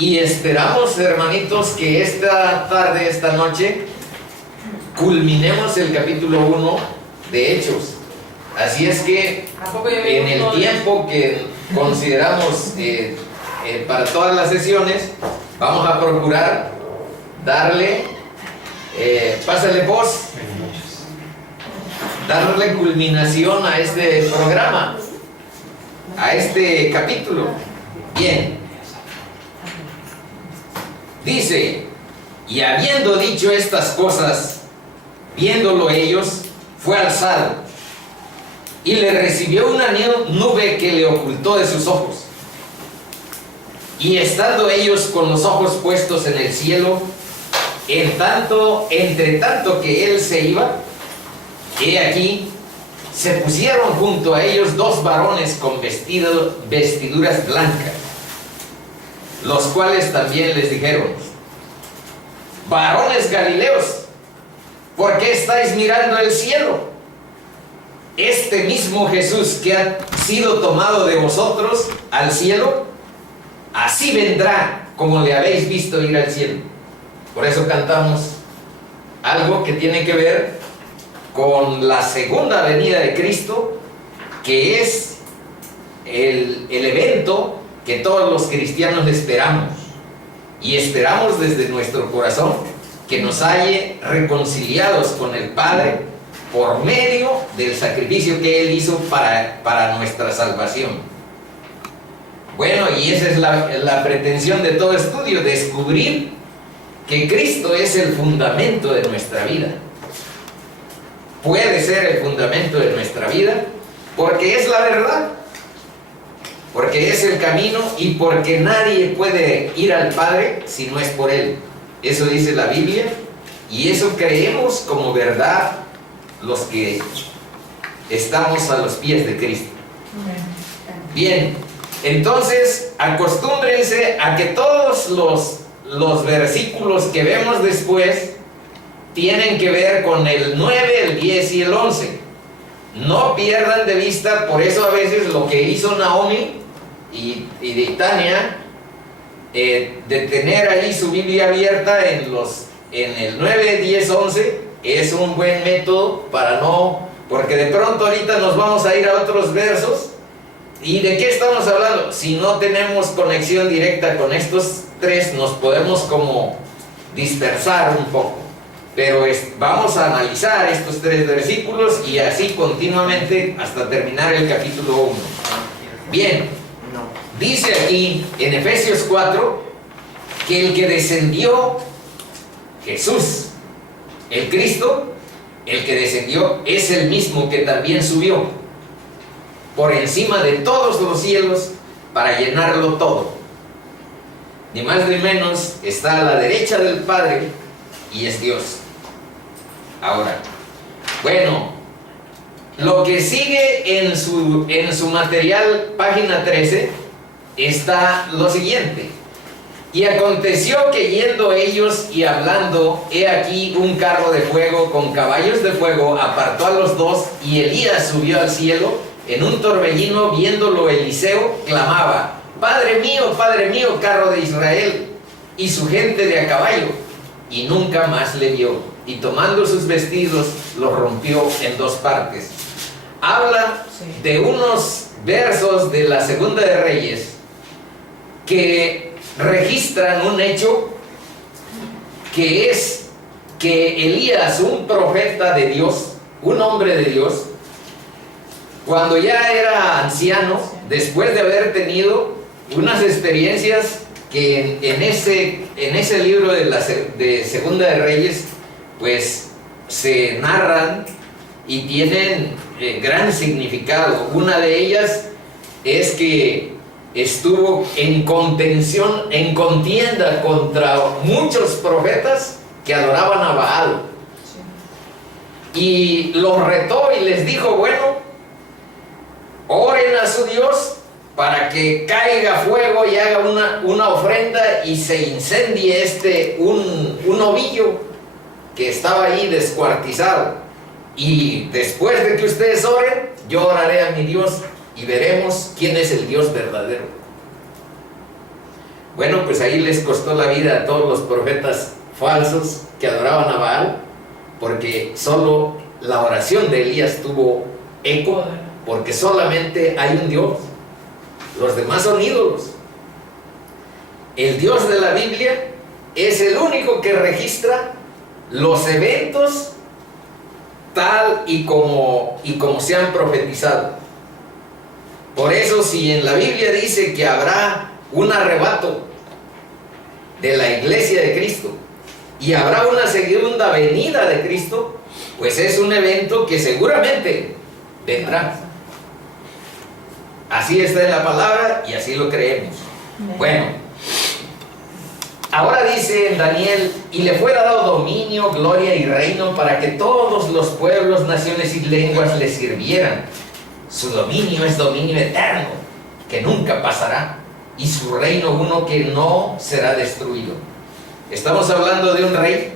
Y esperamos, hermanitos, que esta tarde, esta noche, culminemos el capítulo 1 de Hechos. Así es que en el tiempo que consideramos para todas las sesiones, vamos a procurar darle, pásale voz, darle culminación a este programa, a este capítulo. Bien. Dice, y habiendo dicho estas cosas, viéndolo ellos, fue alzado, y le recibió una nube que le ocultó de sus ojos. Y estando ellos con los ojos puestos en el cielo, entre tanto que él se iba, he aquí, se pusieron junto a ellos dos varones con vestiduras blancas, los cuales también les dijeron: varones galileos, ¿por qué estáis mirando el cielo? Este mismo Jesús que ha sido tomado de vosotros al cielo, así vendrá como le habéis visto ir al cielo. Por eso cantamos algo que tiene que ver con la segunda venida de Cristo, que es el evento que todos los cristianos esperamos, y esperamos desde nuestro corazón que nos halle reconciliados con el Padre por medio del sacrificio que Él hizo para nuestra salvación. Bueno, y esa es la pretensión de todo estudio: descubrir que Cristo es el fundamento de nuestra vida. Puede ser el fundamento de nuestra vida porque es la verdad, porque es el camino y porque nadie puede ir al Padre si no es por Él. Eso dice la Biblia y eso creemos como verdad los que estamos a los pies de Cristo. Bien, entonces acostúmbrense a que todos los versículos que vemos después tienen que ver con el 9, el 10 y el 11. No pierdan de vista, por eso a veces lo que hizo Naomi y de Tania, de tener ahí su Biblia abierta en el 9, 10, 11, es un buen método para no, porque de pronto ahorita nos vamos a ir a otros versos. ¿Y de qué estamos hablando? Si no tenemos conexión directa con estos tres, nos podemos como dispersar un poco. Pero vamos a analizar estos tres versículos y así continuamente hasta terminar el capítulo 1. Bien, dice aquí en Efesios 4 que el que descendió, Jesús, el Cristo, el que descendió, es el mismo que también subió por encima de todos los cielos para llenarlo todo. Ni más ni menos, está a la derecha del Padre y es Dios. Ahora, bueno, lo que sigue en su material, página 13, está lo siguiente. Y aconteció que yendo ellos y hablando, he aquí un carro de fuego con caballos de fuego apartó a los dos, y Elías subió al cielo en un torbellino. Viéndolo Eliseo, clamaba: Padre mío, carro de Israel y su gente de a caballo. Y nunca más le vio, y tomando sus vestidos los rompió en dos partes. Habla de unos versos de la Segunda de Reyes que registran un hecho, que es que Elías, un profeta de Dios, un hombre de Dios, cuando ya era anciano, después de haber tenido unas experiencias que en ese libro de Segunda de Reyes pues se narran y tienen gran significado. Una de ellas es que estuvo en contención, en contienda contra muchos profetas que adoraban a Baal, y los retó y les dijo: bueno, oren a su Dios para que caiga fuego y haga una ofrenda y se incendie un ovillo que estaba ahí descuartizado, y después de que ustedes oren, yo oraré a mi Dios y veremos quién es el Dios verdadero. Bueno, pues ahí les costó la vida a todos los profetas falsos que adoraban a Baal, porque solo la oración de Elías tuvo eco, porque solamente hay un Dios, los demás son ídolos. El Dios de la Biblia es el único que registra los eventos tal y como se han profetizado. Por eso, si en la Biblia dice que habrá un arrebato de la iglesia de Cristo y habrá una segunda venida de Cristo, pues es un evento que seguramente vendrá. Así está en la palabra y así lo creemos. Bueno, ahora dice en Daniel: y le fuera dado dominio, gloria y reino para que todos los pueblos, naciones y lenguas le sirvieran. Su dominio es dominio eterno, que nunca pasará, y su reino uno que no será destruido. Estamos hablando de un rey,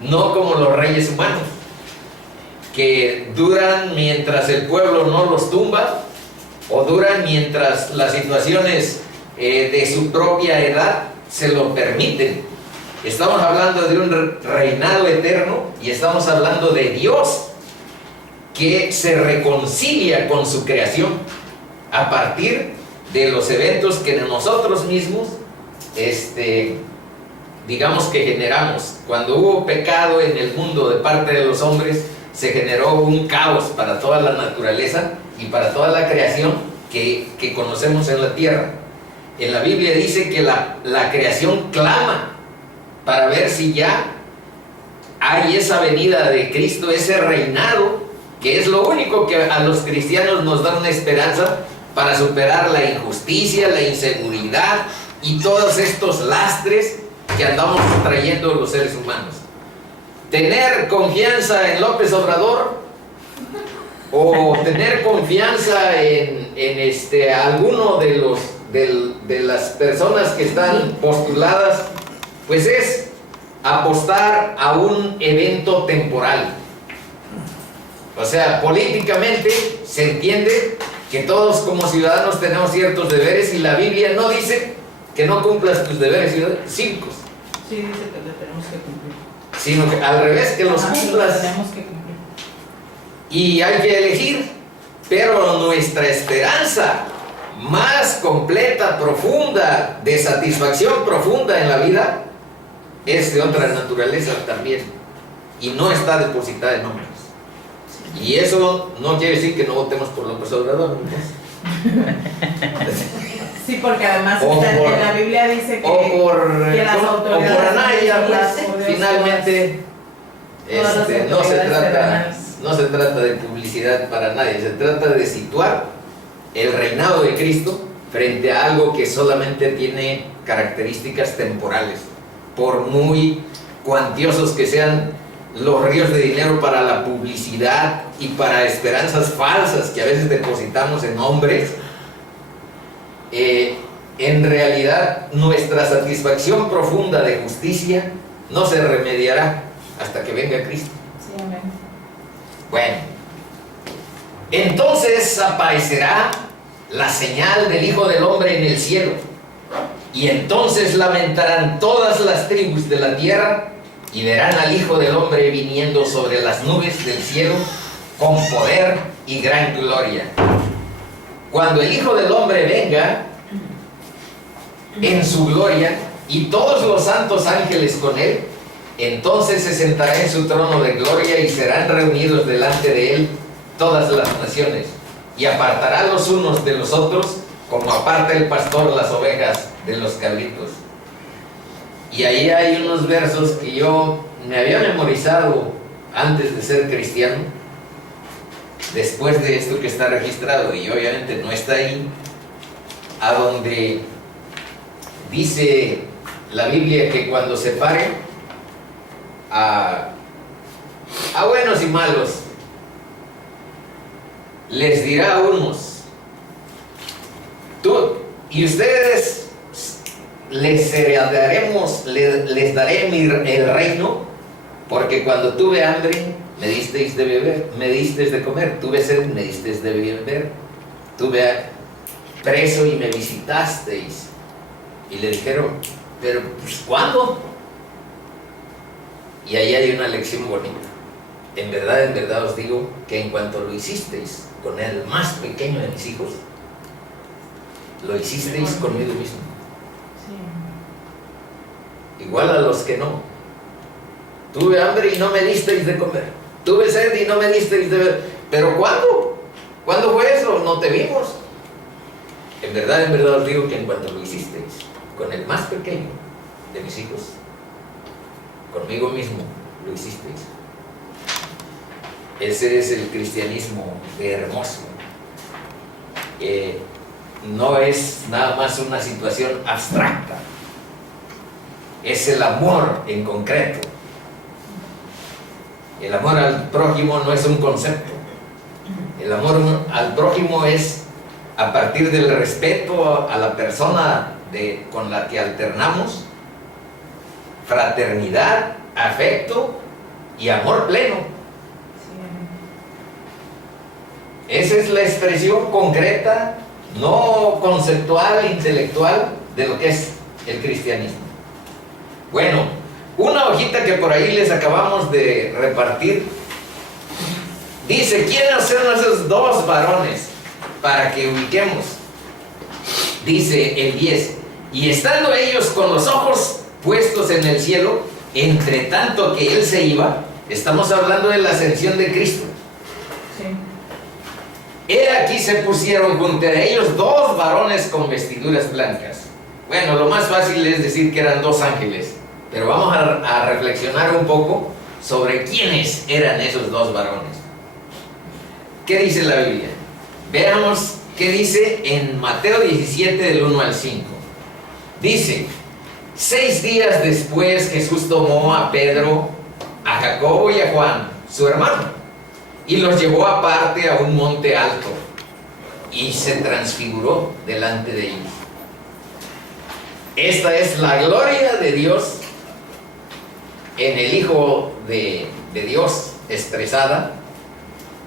no como los reyes humanos, que duran mientras el pueblo no los tumba, o duran mientras las situaciones de su propia edad se lo permiten. Estamos hablando de un reinado eterno y estamos hablando de Dios que se reconcilia con su creación a partir de los eventos que nosotros mismos digamos que generamos. Cuando hubo pecado en el mundo de parte de los hombres, se generó un caos para toda la naturaleza y para toda la creación que conocemos en la tierra. En la Biblia dice que la creación clama para ver si ya hay esa venida de Cristo, ese reinado, que es lo único que a los cristianos nos da una esperanza para superar la injusticia, la inseguridad y todos estos lastres que andamos trayendo los seres humanos. Tener confianza en López Obrador o tener confianza en alguno de las personas que están postuladas, pues es apostar a un evento temporal. O sea, políticamente se entiende que todos como ciudadanos tenemos ciertos deberes, y la Biblia no dice que no cumplas tus deberes cívicos. Sí, dice que lo tenemos que cumplir. Sino que al revés, que los cumplas. Tenemos que cumplir. Y hay que elegir, pero nuestra esperanza más completa, profunda, de satisfacción profunda en la vida, es de otra naturaleza también, y no está depositada en hombres. Y eso no quiere decir que no votemos por López Obrador, ¿no? Sí, porque además en la Biblia dice que las autoridades, o por Anaya, pues, finalmente no se trata de publicidad para nadie, se trata de situar el reinado de Cristo frente a algo que solamente tiene características temporales, por muy cuantiosos que sean los ríos de dinero para la publicidad y para esperanzas falsas que a veces depositamos en hombres. En realidad nuestra satisfacción profunda de justicia no se remediará hasta que venga Cristo. Sí, amén. Bueno, entonces aparecerá la señal del Hijo del Hombre en el cielo, y entonces lamentarán todas las tribus de la tierra y verán al Hijo del Hombre viniendo sobre las nubes del cielo con poder y gran gloria. Cuando el Hijo del Hombre venga en su gloria y todos los santos ángeles con él, entonces se sentará en su trono de gloria y serán reunidos delante de él todas las naciones, y apartará los unos de los otros como aparta el pastor las ovejas de los cabritos. Y ahí hay unos versos que yo me había memorizado antes de ser cristiano, después de esto que está registrado, y obviamente no está ahí, a donde dice la Biblia que cuando separe a buenos y malos, les dirá a unos: tú y ustedes les heredaremos, les daré el reino, porque cuando tuve hambre me disteis de beber, me disteis de comer, tuve sed, me disteis de beber, tuve preso y me visitasteis, Y le dijeron, pero pues ¿cuándo? Y ahí hay una lección bonita. En verdad os digo que en cuanto lo hicisteis con el más pequeño de mis hijos, lo hicisteis conmigo mismo. Igual a los que no. Tuve hambre y no me disteis de comer. Tuve sed y no me disteis de beber. ¿Pero cuándo? ¿Cuándo fue eso? No te vimos. En verdad os digo que en cuanto lo hicisteis con el más pequeño de mis hijos, conmigo mismo lo hicisteis. Ese es el cristianismo hermoso. No es nada más una situación abstracta, es el amor en concreto. El amor al prójimo no es un concepto. El amor al prójimo es a partir del respeto a la persona con la que alternamos, fraternidad, afecto y amor pleno. Esa es la expresión concreta, no conceptual, intelectual, de lo que es el cristianismo. Bueno, una hojita que por ahí les acabamos de repartir dice, ¿quiénes son esos dos varones? Para que ubiquemos. Dice el 10, y estando ellos con los ojos puestos en el cielo, entre tanto que él se iba, estamos hablando de la ascensión de Cristo. He aquí se pusieron junto a ellos dos varones con vestiduras blancas. Bueno, lo más fácil es decir que eran dos ángeles, pero vamos a reflexionar un poco sobre quiénes eran esos dos varones. ¿Qué dice la Biblia? Veamos qué dice en Mateo 17 del 1 al 5. Dice, 6 días después Jesús tomó a Pedro, a Jacobo y a Juan, su hermano, y los llevó aparte a un monte alto y se transfiguró delante de ellos. Esta es la gloria de Dios en el Hijo de Dios expresada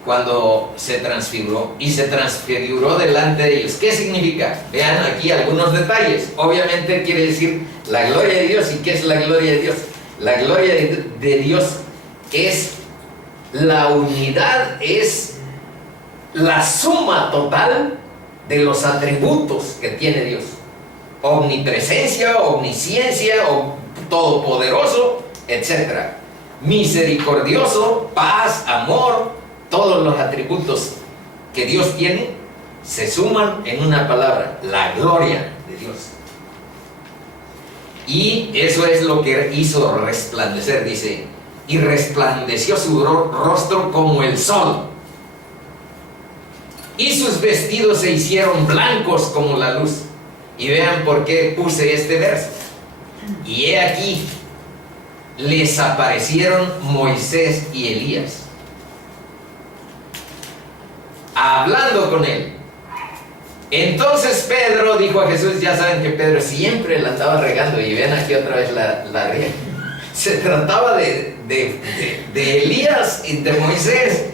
cuando se transfiguró, y se transfiguró delante de ellos. ¿Qué significa? Vean aquí algunos detalles. Obviamente quiere decir la gloria de Dios. ¿Y qué es la gloria de Dios? La gloria de Dios es la unidad, es la suma total de los atributos que tiene Dios. Omnipresencia, omnisciencia, todopoderoso, etc. Misericordioso, paz, amor. Todos los atributos que Dios tiene se suman en una palabra, la gloria de Dios. Y eso es lo que hizo resplandecer, dice, y resplandeció su rostro como el sol, y sus vestidos se hicieron blancos como la luz. Y vean por qué puse este verso. Y he aquí, les aparecieron Moisés y Elías, hablando con él. Entonces Pedro dijo a Jesús, ya saben que Pedro siempre la andaba regando, y ven aquí otra vez la riega. Se trataba de Elías y de Moisés,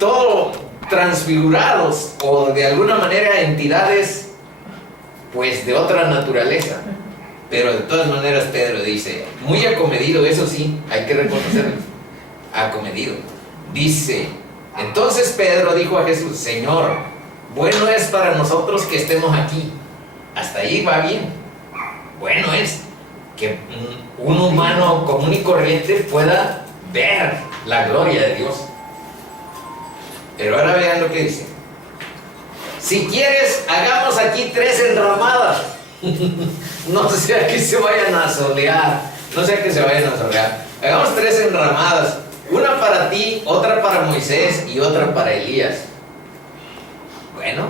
todo transfigurados, o de alguna manera entidades pues de otra naturaleza. Pero de todas maneras Pedro dice, muy acomedido, eso sí, hay que reconocerlo, acomedido. Dice, entonces Pedro dijo a Jesús, Señor, bueno es para nosotros que estemos aquí. Hasta ahí va bien. Bueno es que un humano común y corriente pueda ver la gloria de Dios. Pero ahora vean lo que dice. Si quieres, hagamos aquí 3 enramadas. No sea que se vayan a solear. Hagamos 3 enramadas. Una para ti, otra para Moisés y otra para Elías. Bueno,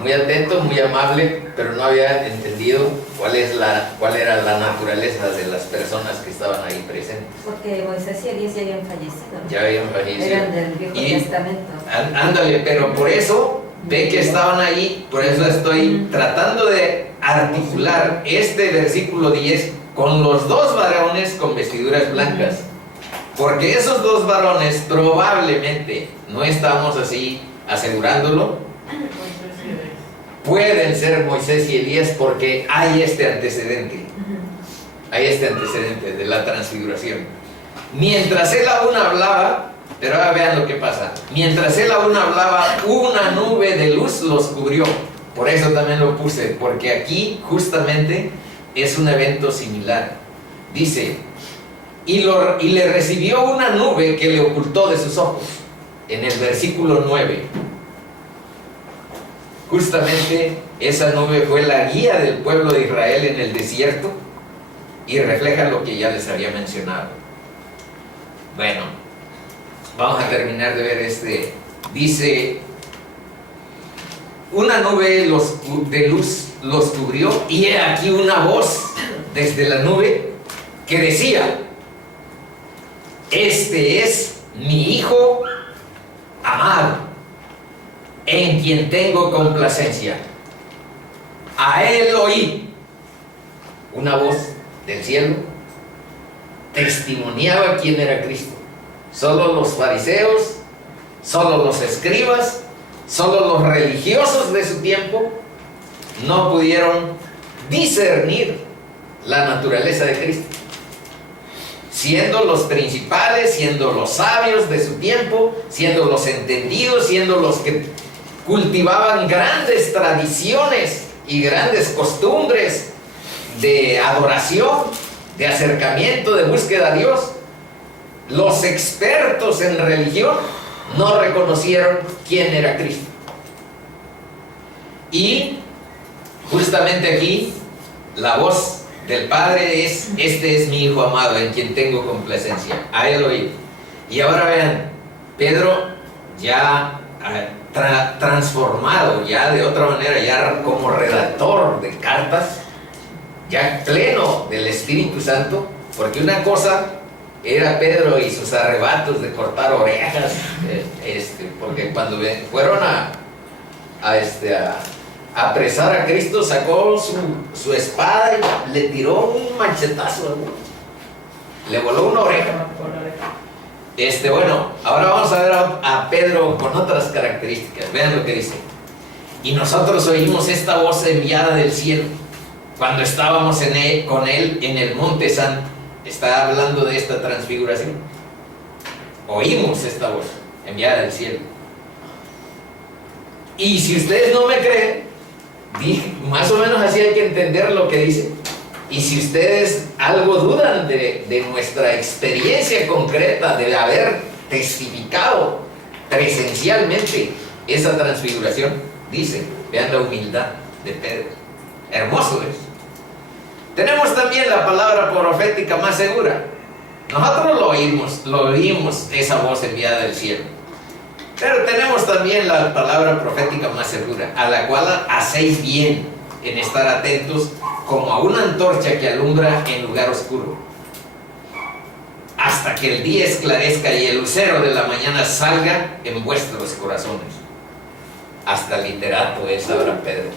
muy atento, muy amable, pero no había entendido cuál era la naturaleza de las personas que estaban ahí presentes. Porque Moisés y Elías ya habían fallecido. Ya habían fallecido. Eran del Viejo Testamento. Ándale, pero por eso ve que estaban ahí. Por eso estoy tratando de articular este versículo 10 con los dos varones con vestiduras blancas. Porque esos dos varones probablemente, no estamos así asegurándolo, pueden ser Moisés y Elías porque hay este antecedente. Hay este antecedente de la transfiguración. Mientras él aún hablaba, pero ahora vean lo que pasa. Mientras él aún hablaba, una nube de luz los cubrió. Por eso también lo puse, porque aquí justamente es un evento similar. Dice, y le recibió una nube que le ocultó de sus ojos. En el versículo 9. Justamente esa nube fue la guía del pueblo de Israel en el desierto y refleja lo que ya les había mencionado. Bueno, vamos a terminar de ver dice, una nube de luz los cubrió y he aquí una voz desde la nube que decía, este es mi Hijo amado, en quien tengo complacencia. A él oí. Una voz del cielo testimoniaba quién era Cristo. Solo los fariseos, solo los escribas, solo los religiosos de su tiempo no pudieron discernir la naturaleza de Cristo. Siendo los principales, siendo los sabios de su tiempo, siendo los entendidos, siendo los que cultivaban grandes tradiciones y grandes costumbres de adoración, de acercamiento, de búsqueda a Dios, los expertos en religión no reconocieron quién era Cristo. Y justamente aquí la voz del Padre es, este es mi Hijo amado, en quien tengo complacencia. A él oí. Y ahora vean, Pedro ya transformado, ya de otra manera, ya como redactor de cartas, ya pleno del Espíritu Santo, porque una cosa era Pedro y sus arrebatos de cortar orejas, porque cuando fueron a apresar a Cristo, sacó su espada y le tiró un machetazo, le voló una oreja. Bueno, ahora vamos a ver a Pedro con otras características. Vean lo que dice. Y nosotros oímos esta voz enviada del cielo cuando estábamos con él en el monte santo. Está hablando de esta transfiguración. Oímos esta voz enviada del cielo. Y si ustedes no me creen, más o menos así hay que entender lo que dice. Y si ustedes algo dudan de nuestra experiencia concreta, de haber testificado presencialmente esa transfiguración, dice, vean la humildad de Pedro. Hermoso es. Tenemos también la palabra profética más segura. Nosotros lo oímos esa voz enviada del cielo. Pero tenemos también la palabra profética más segura, a la cual hacéis bien en estar atentos como a una antorcha que alumbra en lugar oscuro, hasta que el día esclarezca y el lucero de la mañana salga en vuestros corazones. Hasta literato es ahora Pedro.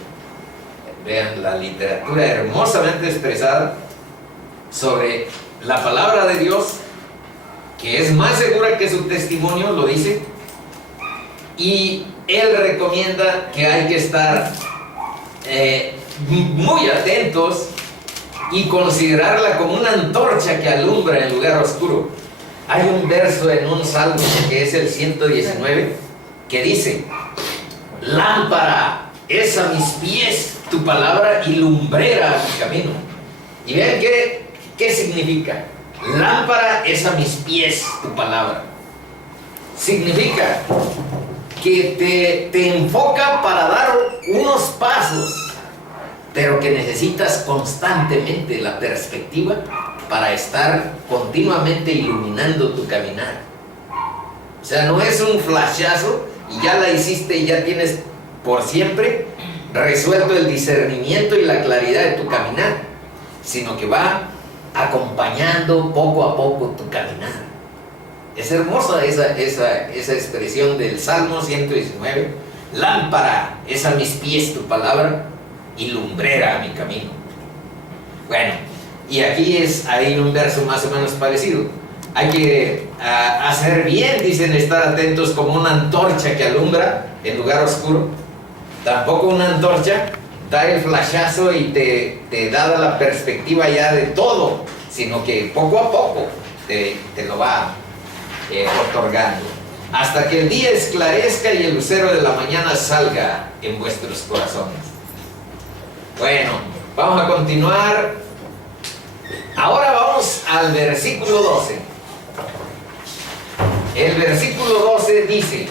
Vean la literatura hermosamente expresada sobre la palabra de Dios, que es más segura que su testimonio, lo dice. Y él recomienda que hay que estar muy atentos y considerarla como una antorcha que alumbra en lugar oscuro. Hay un verso en un salmo que es el 119 que dice: lámpara es a mis pies tu palabra y lumbrera a mi camino. Y vean qué significa. Lámpara es a mis pies tu palabra. Significa que te enfoca para dar unos pasos, pero que necesitas constantemente la perspectiva para estar continuamente iluminando tu caminar. O sea, no es un flashazo y ya la hiciste y ya tienes por siempre resuelto el discernimiento y la claridad de tu caminar, sino que va acompañando poco a poco tu caminar. Es hermosa esa expresión del Salmo 119. Lámpara es a mis pies tu palabra y lumbrera a mi camino. Bueno, y aquí hay un verso más o menos parecido. Hay que hacer bien, dicen, estar atentos como una antorcha que alumbra en lugar oscuro, Tampoco una antorcha da el flashazo y te da la perspectiva ya de todo, sino que poco a poco te lo va otorgando, hasta que el día esclarezca y el lucero de la mañana salga en vuestros corazones. Bueno, vamos a continuar. Ahora vamos al versículo 12. El versículo 12 dice: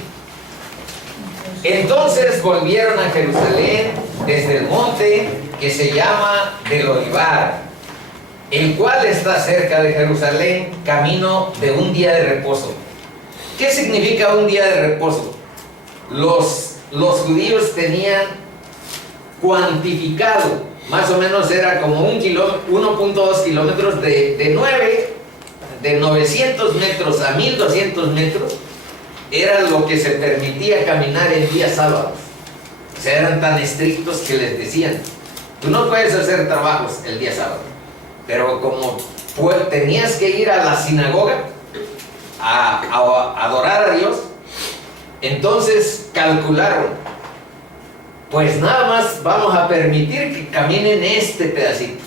entonces volvieron a Jerusalén desde el monte que se llama del Olivar, el cual está cerca de Jerusalén, camino de un día de reposo. ¿Qué significa un día de reposo? Los judíos tenían cuantificado, más o menos era como 1.2 kilómetros de 900 metros a 1200 metros, era lo que se permitía caminar en días sábados. O sea, eran tan estrictos que les decían: tú no puedes hacer trabajos el día sábado. Pero como tenías que ir a la sinagoga a adorar a Dios, entonces calcularon: pues nada más vamos a permitir que caminen este pedacito,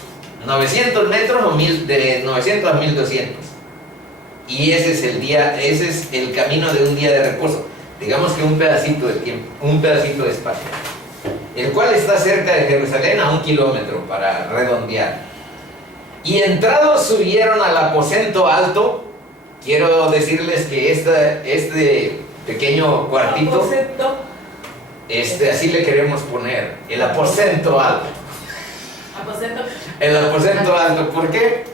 900 metros o de 900 a 1200. Y ese es el camino de un día de reposo. Digamos que un pedacito de tiempo, un pedacito de espacio, el cual está cerca de Jerusalén a 1 kilómetro para redondear. Y entrados subieron al aposento alto. Quiero decirles que este pequeño cuartito, así le queremos poner, el aposento alto. El aposento alto. ¿Por qué?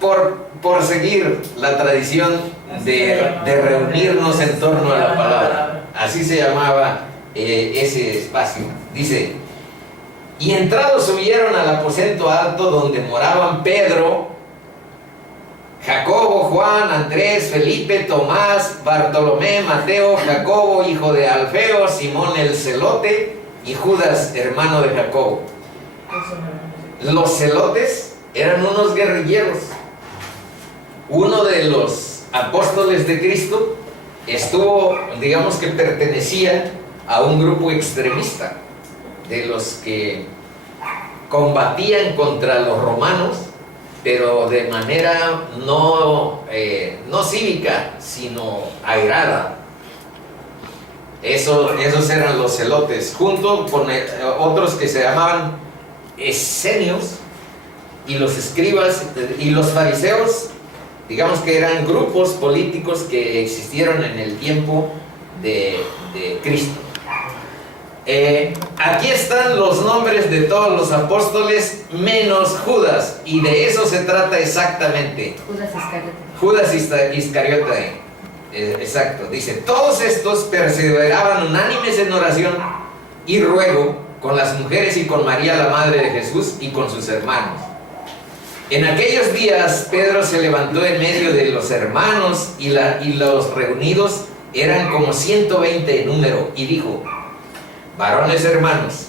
Por seguir la tradición de reunirnos en torno a la palabra. Así se llamaba ese espacio. Dice: y entrados subieron al aposento alto donde moraban Pedro, Jacobo, Juan, Andrés, Felipe, Tomás, Bartolomé, Mateo, Jacobo, hijo de Alfeo, Simón el celote y Judas, hermano de Jacobo. Los celotes eran unos guerrilleros. Uno de los apóstoles de Cristo digamos que pertenecía a un grupo extremista, de los que combatían contra los romanos, pero de manera no cívica, sino airada. Esos eran los celotes, junto con otros que se llamaban esenios, y los escribas y los fariseos. Digamos que eran grupos políticos que existieron en el tiempo de Cristo. Aquí están los nombres de todos los apóstoles menos Judas, y de eso se trata exactamente. Judas Iscariote. Exacto. Dice: todos estos perseveraban unánimes en oración y ruego con las mujeres y con María la madre de Jesús y con sus hermanos. En aquellos días Pedro se levantó en medio de los hermanos y los reunidos eran como 120 en número, y dijo: varones hermanos,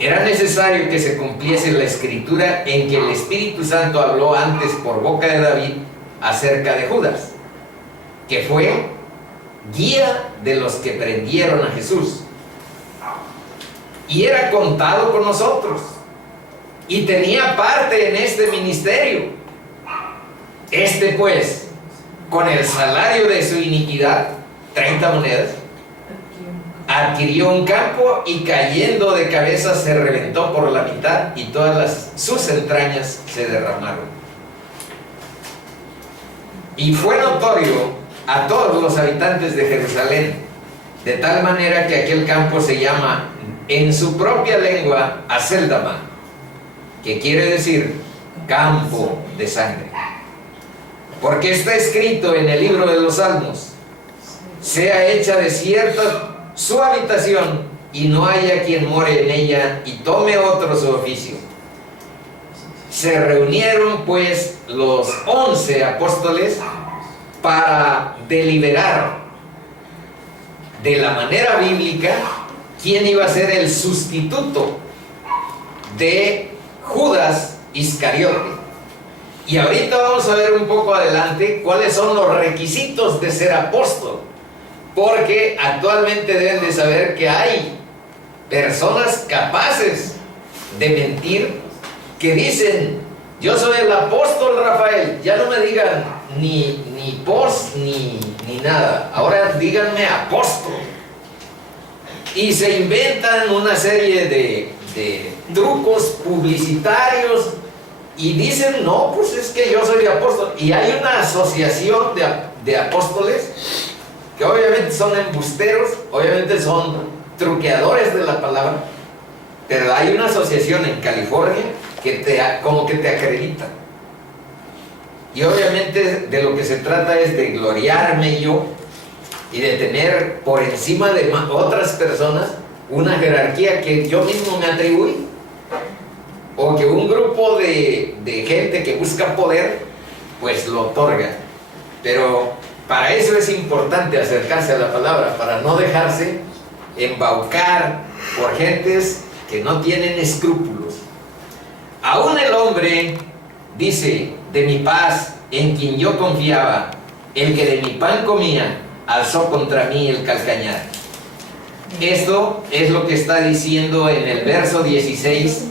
era necesario que se cumpliese la escritura en que el Espíritu Santo habló antes por boca de David acerca de Judas, que fue guía de los que prendieron a Jesús, y era contado con nosotros, y tenía parte en este ministerio. Este pues, con el salario de su iniquidad, 30 monedas, adquirió un campo, y cayendo de cabeza se reventó por la mitad, y todas sus entrañas se derramaron. Y fue notorio a todos los habitantes de Jerusalén, de tal manera que aquel campo se llama en su propia lengua Aceldama, que quiere decir campo de sangre. Porque está escrito en el libro de los Salmos: sea hecha desierta su habitación, y no haya quien more en ella, y tome otro su oficio. Se reunieron pues los 11 apóstoles para deliberar de la manera bíblica quién iba a ser el sustituto de Judas Iscariote. Y ahorita vamos a ver un poco adelante cuáles son los requisitos de ser apóstol, porque actualmente deben de saber que hay personas capaces de mentir, que dicen: yo soy el apóstol Rafael. Ya no me digan ni pos ni nada, ahora díganme apóstol. Y se inventan una serie de trucos publicitarios y dicen: no, pues es que yo soy apóstol. Y hay una asociación de apóstoles que obviamente son embusteros, obviamente son truqueadores de la palabra, pero hay una asociación en California que como que te acredita. Y obviamente de lo que se trata es de gloriarme yo y de tener por encima de otras personas una jerarquía que yo mismo me atribuí, o que un grupo de gente que busca poder pues lo otorga. Pero para eso es importante acercarse a la palabra, para no dejarse embaucar por gentes que no tienen escrúpulos. Aún el hombre dice: de mi paz, en quien yo confiaba, el que de mi pan comía, alzó contra mí el calcañar. Esto es lo que está diciendo en el verso 16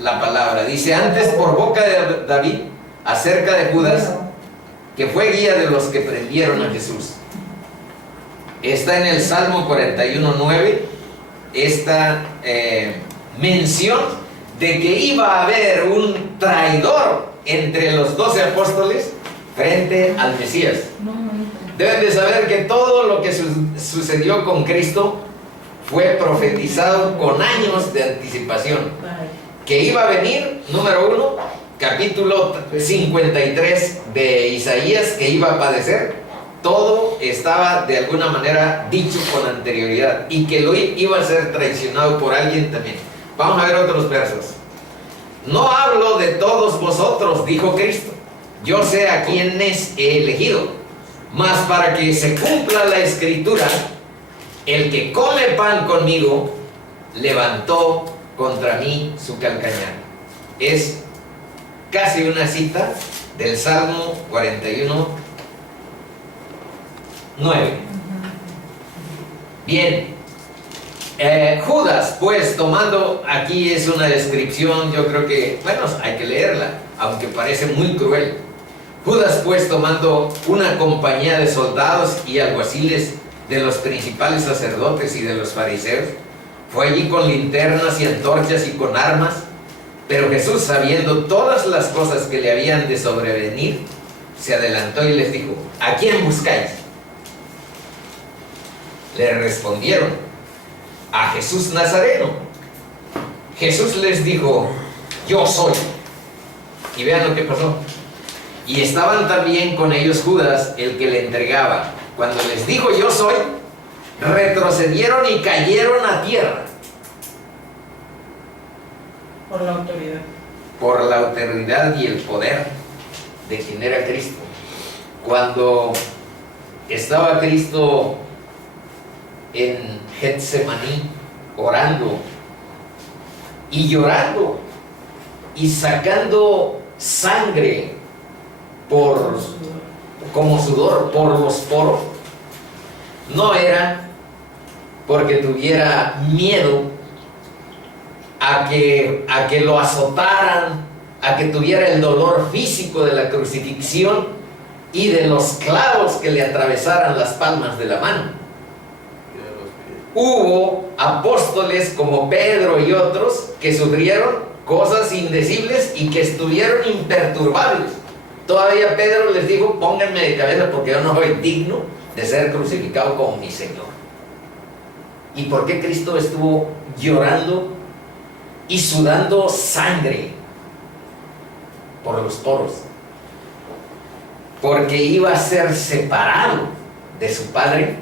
la palabra. Dice: antes por boca de David, acerca de Judas, que fue guía de los que prendieron a Jesús. Está en el Salmo 41:9 esta mención de que iba a haber un traidor entre los 12 apóstoles frente al Mesías. Deben de saber que todo lo que sucedió con Cristo fue profetizado con años de anticipación. Que iba a venir, número 1, capítulo 53 de Isaías, que iba a padecer. Todo estaba de alguna manera dicho con anterioridad, y que lo iba a ser traicionado por alguien también. Vamos a ver otros versos. No hablo de todos vosotros, dijo Cristo, yo sé a quienes he elegido, mas para que se cumpla la escritura, el que come pan conmigo levantó contra mí su calcañar. Es casi una cita del Salmo 41:9. Bien, Judas, pues, tomando, aquí es una descripción, yo creo que, bueno, hay que leerla, aunque parece muy cruel. Judas, pues, tomando una compañía de soldados y alguaciles de los principales sacerdotes y de los fariseos, fue allí con linternas y antorchas y con armas. Pero Jesús, sabiendo todas las cosas que le habían de sobrevenir, se adelantó y les dijo: ¿a quién buscáis? Le respondieron: a Jesús Nazareno. Jesús les dijo: yo soy. Y vean lo que pasó. Y estaban también con ellos Judas, el que le entregaba. Cuando les dijo: yo soy, retrocedieron y cayeron a tierra. Por la autoridad. Por la autoridad y el poder de quien era Cristo. Cuando estaba Cristo en Getsemaní, orando y llorando y sacando sangre como sudor por los poros, no era porque tuviera miedo a que lo azotaran, a que tuviera el dolor físico de la crucifixión y de los clavos que le atravesaran las palmas de la mano. Hubo apóstoles como Pedro y otros que sufrieron cosas indecibles y que estuvieron imperturbables. Todavía Pedro les dijo: pónganme de cabeza porque yo no soy digno de ser crucificado como mi Señor. ¿Y por qué Cristo estuvo llorando y sudando sangre por los poros? Porque iba a ser separado de su Padre,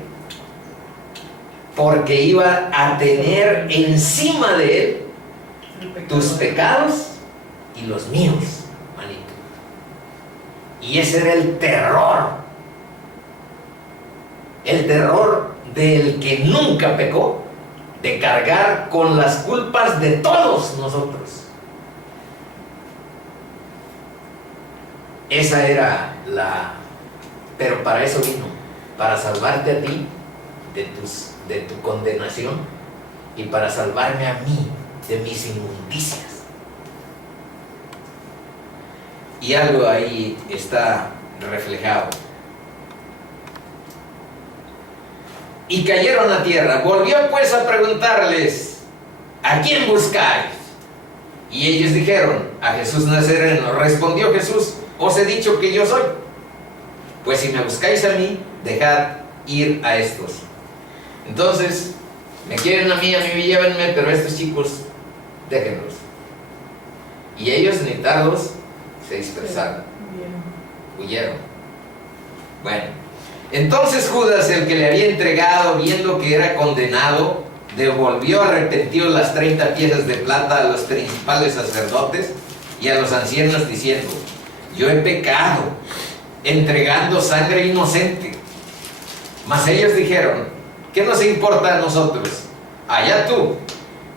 porque iba a tener encima de él tus pecados y los míos, manito. Y ese era el terror del que nunca pecó, de cargar con las culpas de todos nosotros. Esa era pero para eso vino, para salvarte a ti de tus de tu condenación y para salvarme a mí de mis inmundicias. Y algo ahí está reflejado. Y cayeron a tierra. Volvió pues a preguntarles: ¿a quién buscáis? Y ellos dijeron: a Jesús Nazareno. Respondió Jesús: os he dicho que yo soy. Pues si me buscáis a mí, dejad ir a estos. Entonces, me quieren a mí llévenme, pero estos chicos, déjenlos. Y ellos, ni tardos, se dispersaron, huyeron. Bueno, entonces Judas, el que le había entregado, viendo que era condenado, devolvió arrepentido las 30 piezas de plata a los principales sacerdotes y a los ancianos, diciendo: yo he pecado, entregando sangre inocente. Mas ellos dijeron: ¿qué nos importa a nosotros? Allá tú.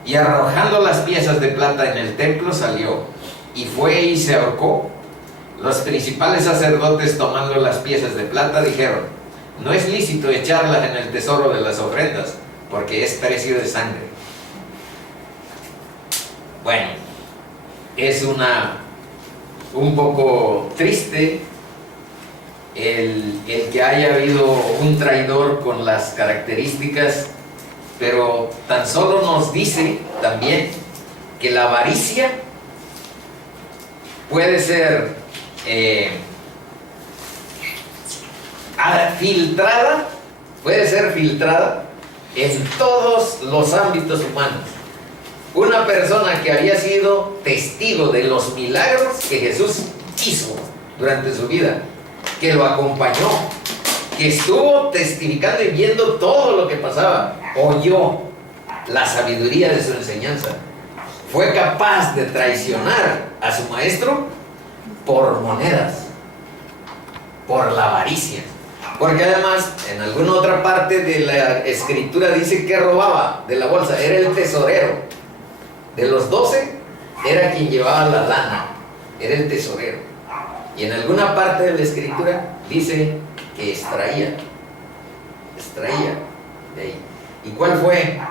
Y arrojando las piezas de plata en el templo, salió y fue y se ahorcó. Los principales sacerdotes, tomando las piezas de plata, dijeron: no es lícito echarlas en el tesoro de las ofrendas, porque es precio de sangre. Bueno, es un poco triste el que haya habido un traidor con las características, pero tan solo nos dice también que la avaricia puede ser filtrada en todos los ámbitos humanos. Una persona que había sido testigo de los milagros que Jesús hizo durante su vida, que lo acompañó, que estuvo testificando y viendo todo lo que pasaba, oyó la sabiduría de su enseñanza, fue capaz de traicionar a su maestro por monedas, por la avaricia. Porque además, en alguna otra parte de la escritura dice que robaba de la bolsa, era el tesorero. De los 12, era quien llevaba la lana, era el tesorero. Y en alguna parte de la escritura dice que extraía de ahí. ¿Y cuál fue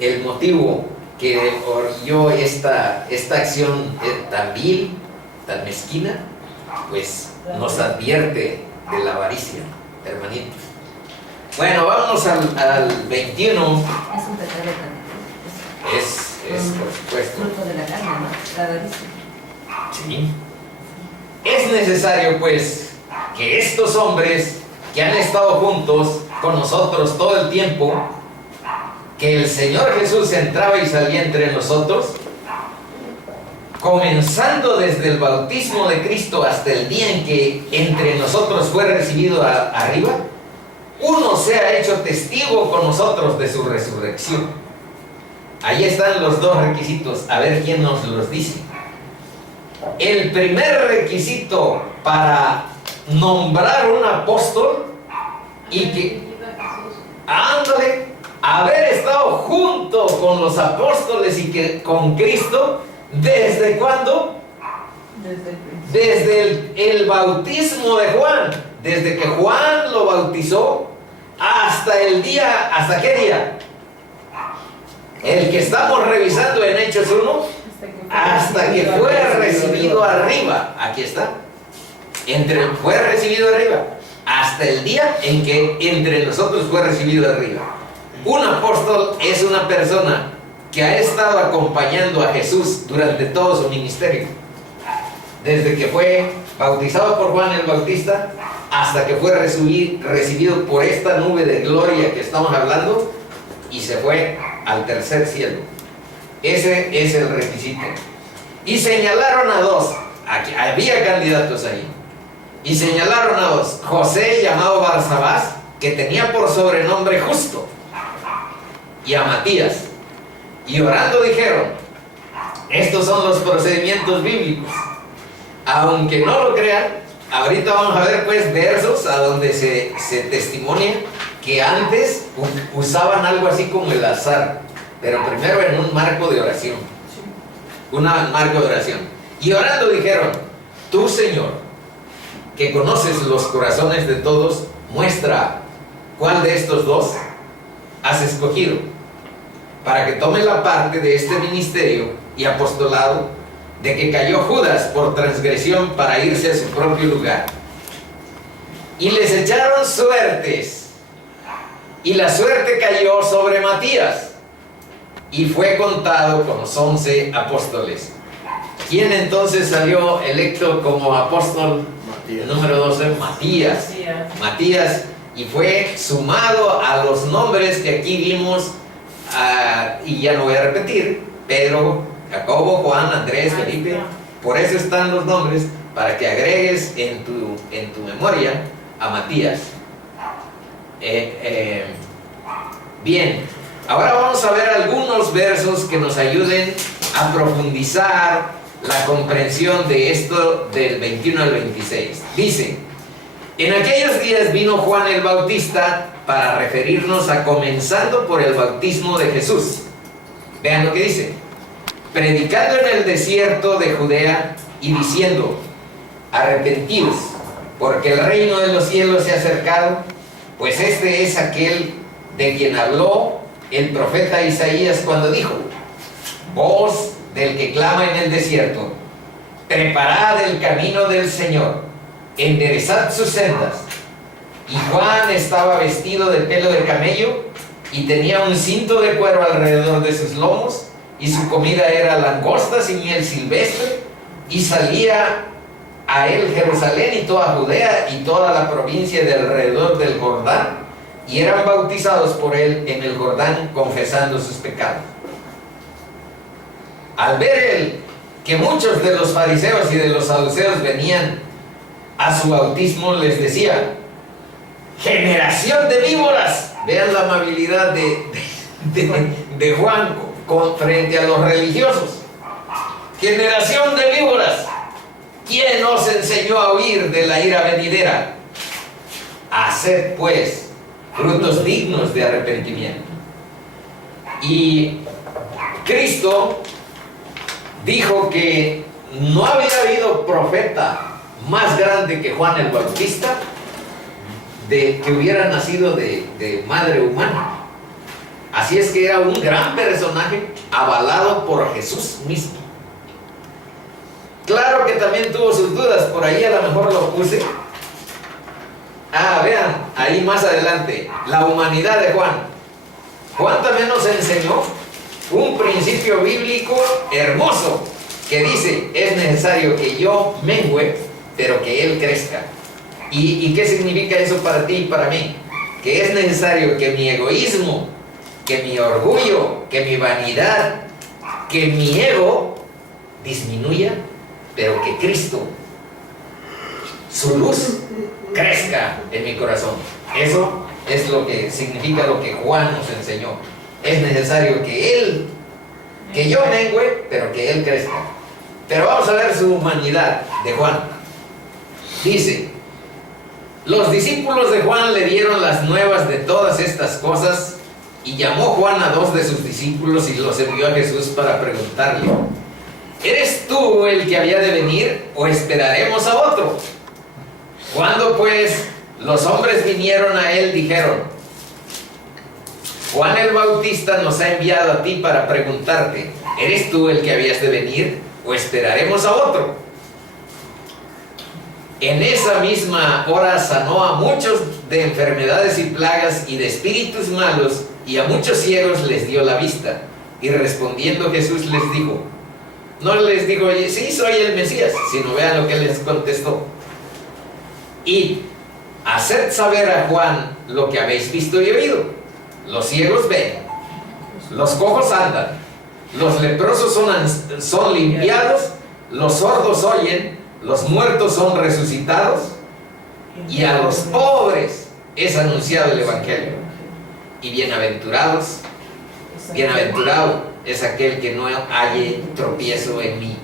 el motivo que orilló esta acción tan vil, tan mezquina? Pues nos advierte de la avaricia, hermanitos. Bueno, vámonos al 21. Es un pecado también. Es por supuesto. Fruto de la carne, ¿no? La avaricia. Sí. Es necesario, pues, que estos hombres que han estado juntos con nosotros todo el tiempo, que el Señor Jesús entraba y salía entre nosotros, comenzando desde el bautismo de Cristo hasta el día en que entre nosotros fue recibido arriba, uno sea hecho testigo con nosotros de su resurrección. Ahí están los dos requisitos, a ver quién nos los dice. El primer requisito para nombrar un apóstol y que, ándale, haber estado junto con los apóstoles y que con Cristo, ¿desde cuándo? Desde el bautismo de Juan, desde que Juan lo bautizó hasta el día, ¿hasta qué día? El que estamos revisando en Hechos 1, hasta que fue recibido arriba. Aquí está. Fue recibido arriba. Hasta el día en que entre nosotros fue recibido arriba. Un apóstol es una persona que ha estado acompañando a Jesús durante todo su ministerio. Desde que fue bautizado por Juan el Bautista hasta que fue recibido por esta nube de gloria que estamos hablando y se fue al tercer cielo. Ese es el requisito. Y señalaron a dos. Aquí, había candidatos ahí. Y señalaron a dos. José, llamado Barsabás, que tenía por sobrenombre Justo, y a Matías. Y orando dijeron: estos son los procedimientos bíblicos. Aunque no lo crean, ahorita vamos a ver pues versos a donde se testimonia que antes usaban algo así como el azar, pero primero en un marco de oración. Un marco de oración. Y orando dijeron: tú, Señor, que conoces los corazones de todos, muestra cuál de estos dos has escogido para que tome la parte de este ministerio y apostolado de que cayó Judas por transgresión para irse a su propio lugar. Y les echaron suertes, y la suerte cayó sobre Matías, y fue contado con los 11 apóstoles. ¿Quién entonces salió electo como apóstol? Matías. Número 12, Matías. Matías, y fue sumado a los nombres que aquí vimos, y ya no voy a repetir: Pedro, Jacobo, Juan, Andrés, Felipe. Por eso están los nombres, para que agregues en tu memoria a Matías. Bien, ahora vamos a ver algunos versos que nos ayuden a profundizar la comprensión de esto del 21 al 26. Dice: en aquellos días vino Juan el Bautista, para referirnos a comenzando por el bautismo de Jesús. Vean lo que dice: predicando en el desierto de Judea y diciendo: arrepentidos, porque el reino de los cielos se ha acercado, pues este es aquel de quien habló el profeta Isaías cuando dijo: voz del que clama en el desierto, preparad el camino del Señor, enderezad sus sendas. Y Juan estaba vestido de pelo de camello y tenía un cinto de cuero alrededor de sus lomos, y su comida era langostas y miel silvestre, y salía a él Jerusalén y toda Judea y toda la provincia de alrededor del Jordán, y eran bautizados por él en el Jordán, confesando sus pecados. Al ver él que muchos de los fariseos y de los saduceos venían a su bautismo, les decía: generación de víboras. Vean la amabilidad de Juan frente a los religiosos. Generación de víboras, ¿quién os enseñó a huir de la ira venidera? Haced pues frutos dignos de arrepentimiento. Y Cristo dijo que no había habido profeta más grande que Juan el Bautista, que hubiera nacido de madre humana. Así es que era un gran personaje, avalado por Jesús mismo. Claro que también tuvo sus dudas, por ahí a lo mejor lo puse. Vean, ahí más adelante, la humanidad de Juan. Juan también nos enseñó un principio bíblico hermoso, que dice: es necesario que yo mengüe, pero que él crezca. ¿Y qué significa eso para ti y para mí? Que es necesario que mi egoísmo, que mi orgullo, que mi vanidad, que mi ego disminuya, pero que Cristo, su luz, crezca en mi corazón. Eso es lo que significa lo que Juan nos enseñó. Es necesario que yo mengüe, pero que él crezca. Pero vamos a ver su humanidad de Juan. Dice: los discípulos de Juan le dieron las nuevas de todas estas cosas, y llamó Juan a 2 de sus discípulos y los envió a Jesús para preguntarle: ¿eres tú el que había de venir, o esperaremos a otro? Cuando pues los hombres vinieron a él, dijeron: Juan el Bautista nos ha enviado a ti para preguntarte: ¿eres tú el que habías de venir, o esperaremos a otro? En esa misma hora sanó a muchos de enfermedades y plagas y de espíritus malos, y a muchos ciegos les dio la vista. Y respondiendo Jesús les dijo, no les dijo: sí, soy el Mesías, sino vean lo que les contestó: y haced saber a Juan lo que habéis visto y oído. Los ciegos ven, los cojos andan, los leprosos son limpiados, los sordos oyen, los muertos son resucitados, y a los pobres es anunciado el Evangelio. Y bienaventurado es aquel que no halle tropiezo en mí.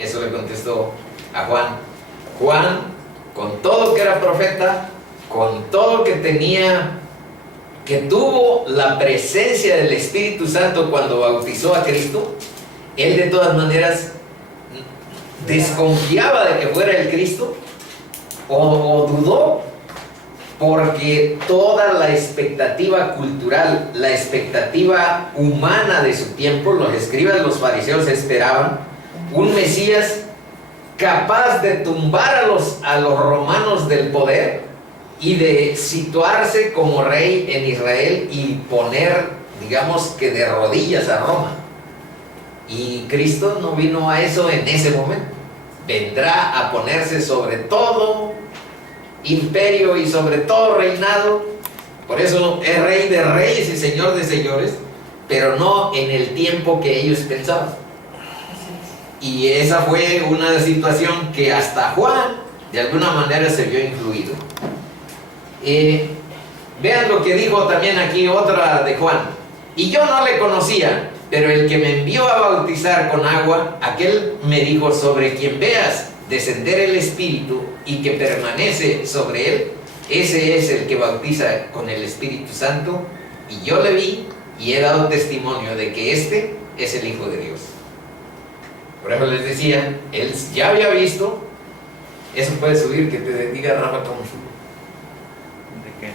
Eso le contestó a Juan. Juan, con todo que era profeta, con todo que tenía, que tuvo la presencia del Espíritu Santo cuando bautizó a Cristo, él de todas maneras desconfiaba de que fuera el Cristo, o dudó, porque toda la expectativa cultural, la expectativa humana de su tiempo, los escribas, los fariseos esperaban un Mesías capaz de tumbar a los romanos del poder y de situarse como rey en Israel y poner, digamos que de rodillas a Roma. Y Cristo no vino a eso en ese momento. Vendrá a ponerse sobre todo imperio y sobre todo reinado. Por eso es rey de reyes y señor de señores, pero no en el tiempo que ellos pensaban. Y esa fue una situación que hasta Juan de alguna manera se vio incluido. Vean lo que dijo también aquí otra de Juan: y yo no le conocía, pero el que me envió a bautizar con agua, aquel me dijo: sobre quien veas descender el Espíritu y que permanece sobre él, ese es el que bautiza con el Espíritu Santo. Y yo le vi y he dado testimonio de que este es el Hijo de Dios. Por eso les decía, él ya había visto. Eso puede subir, que te diga Rafa cómo sube. ¿De qué?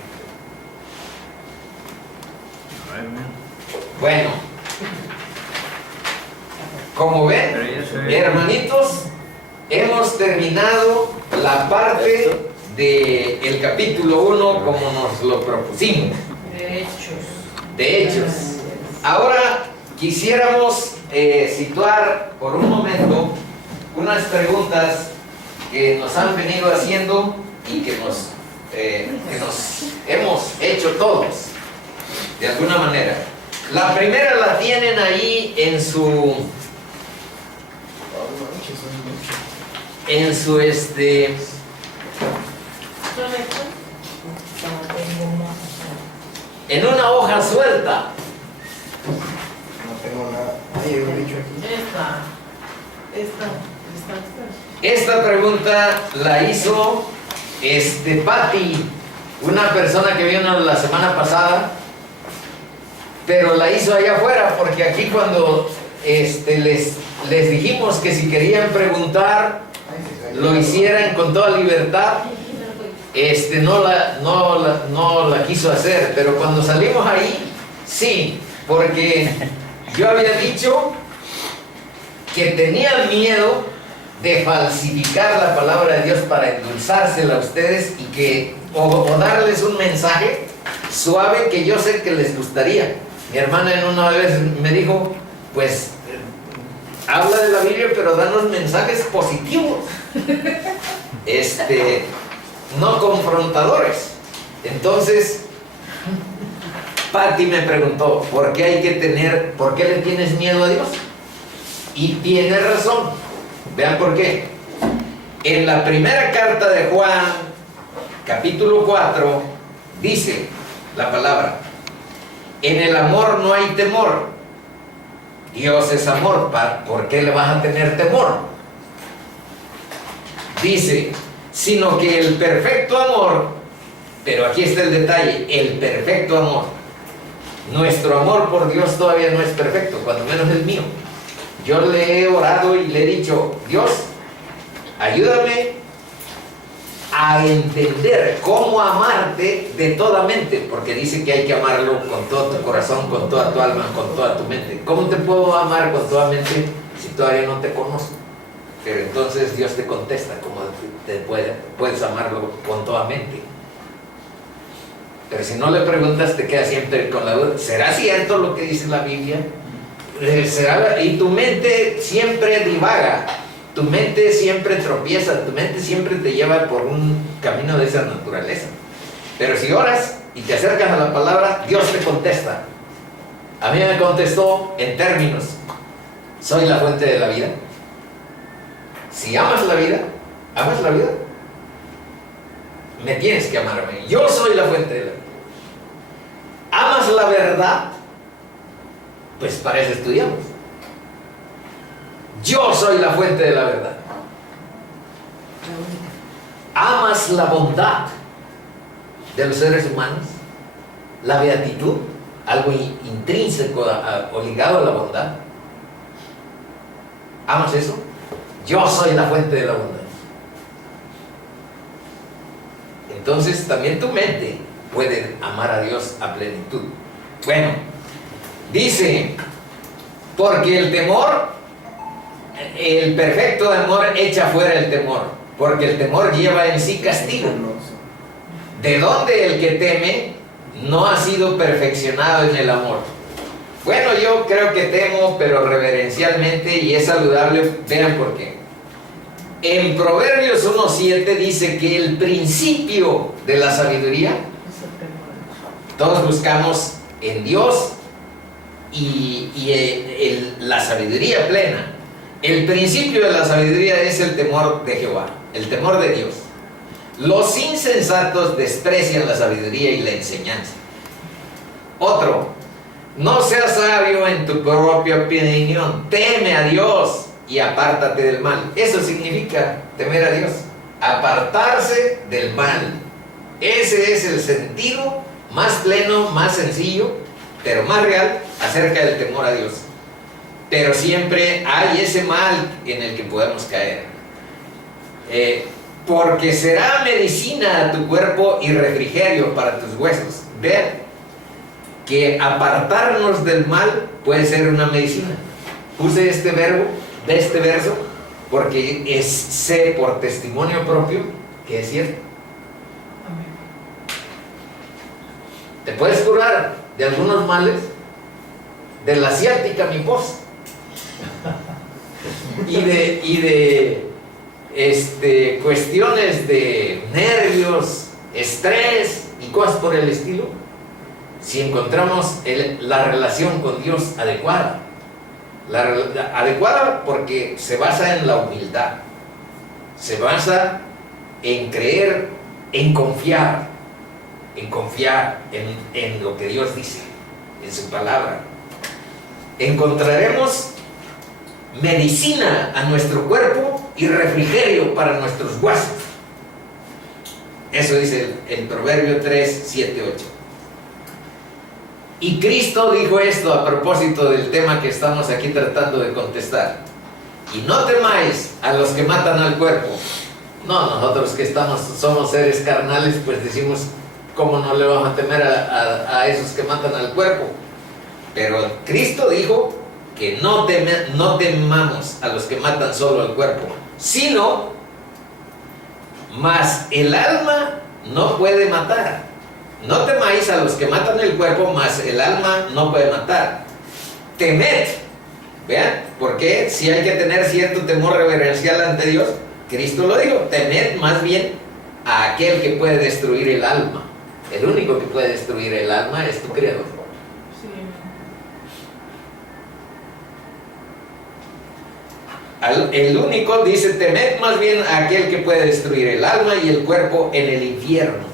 Bueno, como ven, hermanitos, hemos terminado la parte del capítulo 1 como nos lo propusimos. De Hechos. Ahora quisiéramos situar por un momento unas preguntas que nos han venido haciendo y que nos hemos hecho todos, de alguna manera. La primera la tienen ahí en su en una hoja suelta. No tengo nada. Hay un dicho aquí. Esta pregunta la hizo Patti, una persona que vino la semana pasada, pero la hizo allá afuera, porque aquí cuando les dijimos que si querían preguntar lo hicieran con toda libertad, no la quiso hacer, pero cuando salimos ahí, sí, porque yo había dicho que tenía miedo de falsificar la palabra de Dios para endulzársela a ustedes y o darles un mensaje suave que yo sé que les gustaría. Mi hermana en una vez me dijo, pues habla de la Biblia, pero danos mensajes positivos, no confrontadores. Entonces Patti me preguntó, ¿por qué le tienes miedo a Dios? Y tiene razón. Vean por qué. En la primera carta de Juan, capítulo 4, dice la palabra: en el amor no hay temor. Dios es amor, ¿por qué le vas a tener temor? Dice, sino que el perfecto amor, pero aquí está el detalle, el perfecto amor. Nuestro amor por Dios todavía no es perfecto, cuando menos el mío. Yo le he orado y le he dicho, Dios, ayúdame a entender cómo amarte de toda mente, porque dice que hay que amarlo con todo tu corazón, con toda tu alma, con toda tu mente. ¿Cómo te puedo amar con toda mente si todavía no te conozco? Pero entonces Dios te contesta, ¿cómo puedes amarlo con toda mente? Pero si no le preguntas, te queda siempre con la duda, ¿será cierto lo que dice la Biblia? Y tu mente siempre divaga, tu mente siempre tropieza, tu mente siempre te lleva por un camino de esa naturaleza. Pero si oras y te acercas a la palabra, Dios te contesta. A mí me contestó en términos: soy la fuente de la vida. Si amas la vida, me tienes que amarme. Yo soy la fuente de la vida. ¿Amas la verdad? Pues para eso estudiamos. Yo soy la fuente de la verdad. ¿Amas la bondad de los seres humanos? La beatitud, algo intrínseco o ligado a la bondad. ¿Amas eso? Yo soy la fuente de la bondad. entonces también tu mente puede amar a Dios a plenitud. Bueno, dice, porque el temor, el perfecto amor echa fuera el temor, porque el temor lleva en sí castigo. ¿De dónde el que teme no ha sido perfeccionado en el amor? Bueno, yo creo que temo, pero reverencialmente, y es saludable. Vean por qué. En Proverbios 1:7 dice que el principio de la sabiduría, todos buscamos en Dios y la sabiduría plena. El principio de la sabiduría es el temor de Jehová, el temor de Dios. Los insensatos desprecian la sabiduría y la enseñanza. Otro, no seas sabio en tu propia opinión, teme a Dios y apártate del mal. Eso significa temer a Dios, apartarse del mal. Ese es el sentido más pleno, más sencillo, pero más real acerca del temor a Dios. Pero siempre hay ese mal en el que podemos caer. Porque será medicina a tu cuerpo y refrigerio para tus huesos. Vean que apartarnos del mal puede ser una medicina. Puse este verbo de este verso porque sé por testimonio propio que es cierto. Te puedes curar de algunos males, de la ciática miposa y de cuestiones de nervios, estrés y cosas por el estilo, si encontramos la relación con Dios adecuada. Adecuada porque se basa en la humildad, se basa en creer, en confiar en lo que Dios dice, en su palabra. Encontraremos medicina a nuestro cuerpo y refrigerio para nuestros huesos. Eso dice el Proverbio 3, 7, 8. Y Cristo dijo esto a propósito del tema que estamos aquí tratando de contestar. Y no temáis a los que matan al cuerpo. No, nosotros que somos seres carnales, pues decimos, ¿cómo no le vamos a temer a esos que matan al cuerpo? Pero Cristo dijo que no temamos a los que matan solo al cuerpo, sino, mas el alma no puede matar. No temáis a los que matan el cuerpo, mas el alma no puede matar. Temed. Vean, porque si hay que tener cierto temor reverencial ante Dios, Cristo lo dijo, temed más bien a aquel que puede destruir el alma. El único que puede destruir el alma es tu Creador. El único, dice, temed más bien a aquel que puede destruir el alma y el cuerpo en el infierno.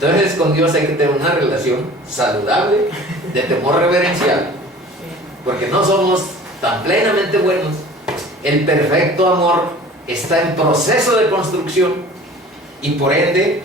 Entonces con Dios hay que tener una relación saludable de temor reverencial, porque no somos tan plenamente buenos. El perfecto amor está en proceso de construcción y por ende